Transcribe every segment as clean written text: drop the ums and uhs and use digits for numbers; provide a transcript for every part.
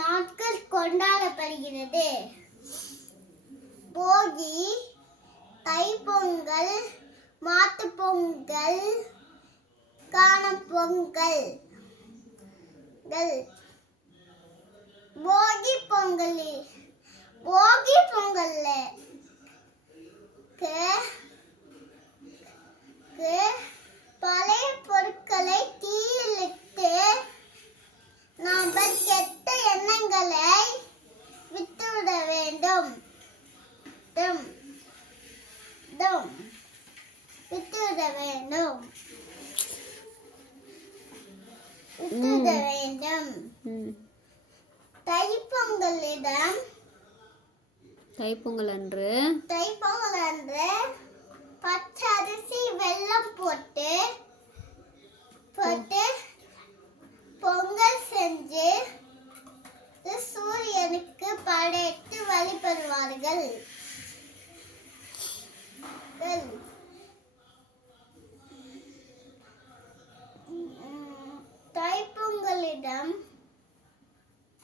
நாட்கள் கொண்டாடப்படுகிறது. போகி, தைப்பொங்கல், மாட்டுப்பொங்கல், காணும் பொங்கல். போகி பொங்கலுக்கு பழைய பொருட்களை தீயிலிட்டு நாம் கெட்ட எண்ணங்களை விட்டுவிட வேண்டும். தைப்பொங்கல் அன்று பச்சரிசி வெல்லம் போட்டு பொங்கல் செஞ்சு சூரியனுக்கு படைத்து வழிபடுவார்கள்.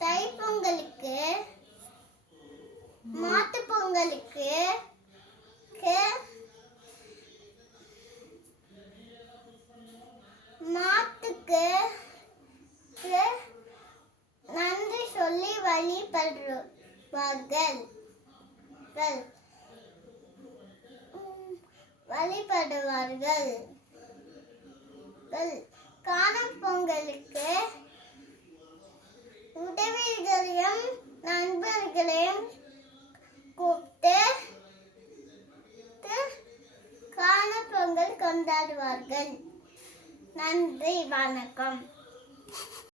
தைப்பொங்கலுக்கு மாட்டுப்பொங்கலுக்கு மாட்டுக்கு நன்றி சொல்லி வழிபடுவார்கள். காணும் பொங்கலுக்கு உறவினர்களையும் நண்பர்களையும் கூப்பிட்டு காணும் பொங்கல் கொண்டாடுவார்கள். நன்றி, வணக்கம்.